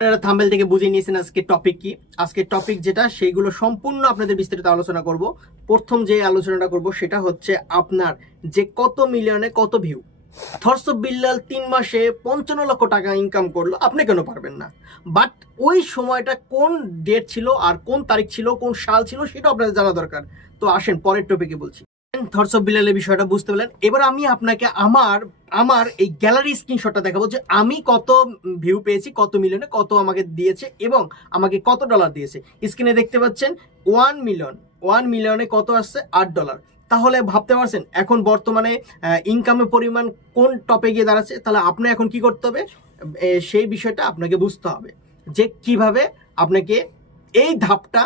আপনারা থাম্বনেল থেকে বুঝে নিয়েছেন আজকে টপিক কি। আজকে টপিক যেটা সেইগুলো সম্পূর্ণ আপনাদের বিস্তারিত আলোচনা করব। প্রথম যে আলোচনাটা করব সেটা হচ্ছে আপনার যে কত মিলিয়নে কত ভিউ। থরস অফ বিল্লাল 3 মাসে 55 লক্ষ টাকা ইনকাম করলো, আপনি কেন পারবেন না? বাট ওই সময়টা কোন ডেট ছিল আর কোন তারিখ ছিল, কোন সাল ছিল, সেটা আপনাদের জানা দরকার। তো আসেন পরের টপিকে বলছি। থরস অফ বিল্লালের বিষয়টা বুঝতে পারলেন। এবার আমি আপনাকে আমার আমার এই গ্যালারি স্ক্রিনশটটা দেখাবো যে আমি কত ভিউ পেয়েছি, কত মিলিয়নে কত আমাকে দিয়েছে এবং আমাকে কত ডলার দিয়েছে। স্ক্রিনে দেখতে পাচ্ছেন 1 মিলিয়নে কত আসছে? $8। তাহলে ভাবতে পারছেন এখন বর্তমানে ইনকামের পরিমাণ কোন টপে গিয়ে দাঁড়াচ্ছে। তাহলে আপনি এখন কি করতে হবে, সেই বিষয়টা আপনাকে বুঝতে হবে যে কিভাবে আপনাকে এই ধাপটা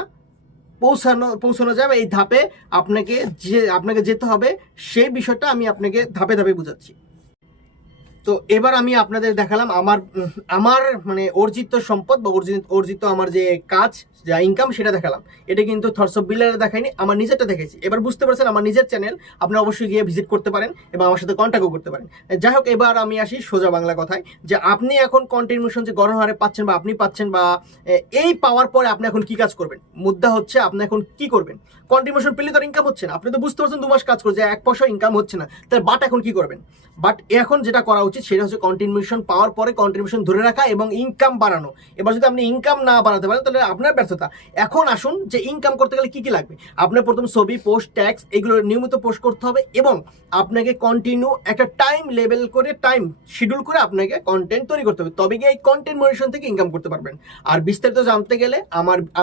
পৌঁছানো যাবে। এই ধাপে আপনাকে যেতে হবে, সেই বিষয়টা আমি আপনাকে ধাপে ধাপে বুঝাচ্ছি। তো এবার আমি আপনাদের দেখালাম আমার আমার মানে অর্জিত সম্পদ বা অর্জিত আমার যে কাজ, যা ইনকাম, সেটা দেখালাম। এটা কিন্তু থরস অফ বিল্লালে দেখাইনি, আমার নিজেরটা দেখেছি। এবার বুঝতে পারছেন আমার নিজের চ্যানেল, আপনারা অবশ্যই গিয়ে ভিজিট করতে পারেন এবং আমার সাথে কন্ট্যাক্টও করতে পারেন। যাই হোক, এবার আমি আসি সোজা বাংলা কথায়, যে আপনি এখন কন্টিনিউশন যে গড় হারে পাচ্ছেন বা আপনি পাচ্ছেন বা এই পাওয়ার পরে আপনি এখন কি কাজ করবেন, মুদ্রা হচ্ছে আপনি এখন কি করবেন। কন্টিনিউশন পেলে তো ইনকাম হচ্ছে না, আপনি তো বুঝতে পারছেন 2 মাস কাজ করছে 1 পয়সা ইনকাম হচ্ছে না, তাহলে বাট এখন কি করবেন? বাট এখন যেটা করা উচিত সেটা হচ্ছে কন্টিনিউশন পাওয়ার পরে কন্টিনিউশন ধরে রাখা এবং ইনকাম বাড়ানো। এবার যদি আপনি ইনকাম না বাড়াতে পারেন তাহলে আপনার ব্যর্থতা। এখন আসুন যে ইনকাম করতে গেলে কি কি লাগবে। আপনার প্রথম ছবি, পোস্ট, ট্যাক্স এগুলো নিয়মিত পোস্ট করতে হবে এবং আপনাকে কন্টিনিউ একটা টাইম লেভেল করে, টাইম শিডিউল করে আপনাকে কন্টেন্ট তৈরি করতে হবে, তবে গিয়ে এই কন্টেন্ট মনিটেশন থেকে ইনকাম করতে পারবেন। আর বিস্তারিত জানতে গেলে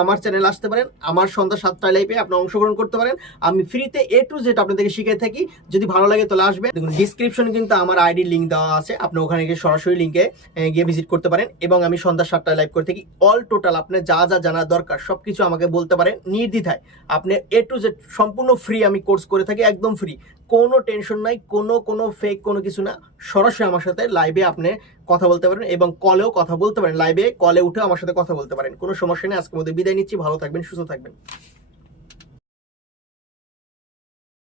আমার চ্যানেল আসতে পারেন, আমার সন্ধ্যা 7টায় লাইভে আপনি অংশগ্রহণ করতে পারেন। আমি ফ্রিতে A to Z আপনাদেরকে শিখিয়ে থাকি। যদি ভালো লাগে তাহলে আসবেন। দেখুন ডিসক্রিপশনে কিন্তু আমার আইডির লিঙ্ক দেওয়া আছে, আপনি ওখানে গিয়ে সরাসরি লিঙ্কে গিয়ে ভিজিট করতে পারেন। এবং আমি সন্ধ্যা 7টায় লাইভ করে থাকি। অল টোটাল আপনার যা যা জানার দরকার সবকিছু আমাকে বলতে পারেন নির্দ্বিধায়। আপনি A to Z সম্পূর্ণ ফ্রি আমি কোর্স করে থাকি, একদম ফ্রি, কোনো টেনশন নাই, কোনো ফেক কোনো কিছু না। সরাসরি আমার সাথে লাইভে আপনি কথা বলতে পারেন এবং কলেও কথা বলতে পারেন, লাইভে কলে উঠে আমার সাথে কথা বলতে পারেন, কোনো সমস্যা নেই। আজকের মধ্যে বিদায় নিচ্ছি, ভালো থাকবেন, সুস্থ থাকবেন।